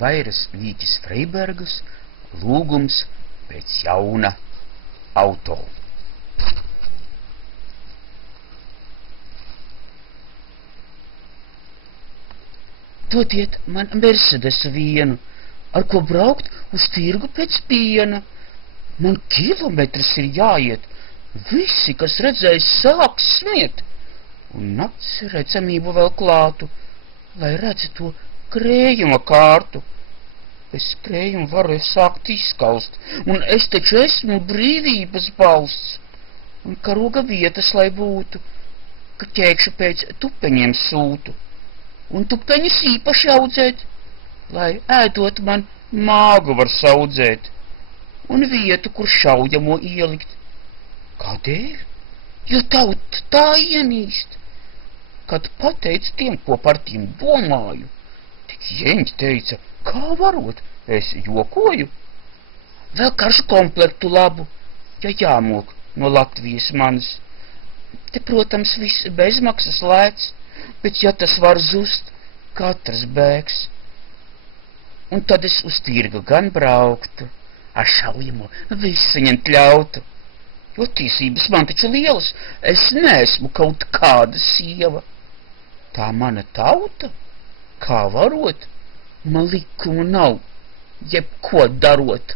Vairas Vīķis Freibergas lūgums pēc jauna auto. Dodiet man Mercedesu vienu, ar ko braukt uz tirgu pēc piena. Man kilometrs ir jāiet, visi, kas redzējis, sāks smiet, un nakts redzamību vēl klātu, lai redzi to krējuma kārtu. Bez krējuma varu sākt izskaust, un es taču esmu brīvības balsts, un karoga vietas, lai būtu, ka ķēkšu pēc tupeņiem sūtu, un tupeņus īpaši audzēt, lai ēdot man māgu var saudzēt, un vietu, kur šaujamo ielikt. Kādēļ? Jo tauta tā ienīst. Kad pateicu tiem, ko par tiem domāju, tik jeņķi teica, kā varot, es jokoju. Vēl karšu komplektu labu, ja jāmok no Latvijas manis. Te, protams, viss bezmaksas lēts, bet ja tas var zust, katrs bēgs. Un tad es uz tirgu gan brauktu, ar šaujamo visu ņemt ļautu. Jo tiesības man taču lielas, es neesmu kaut kāda sieva. Tā mana tauta, kā varot, man likumu nav, jebko darot.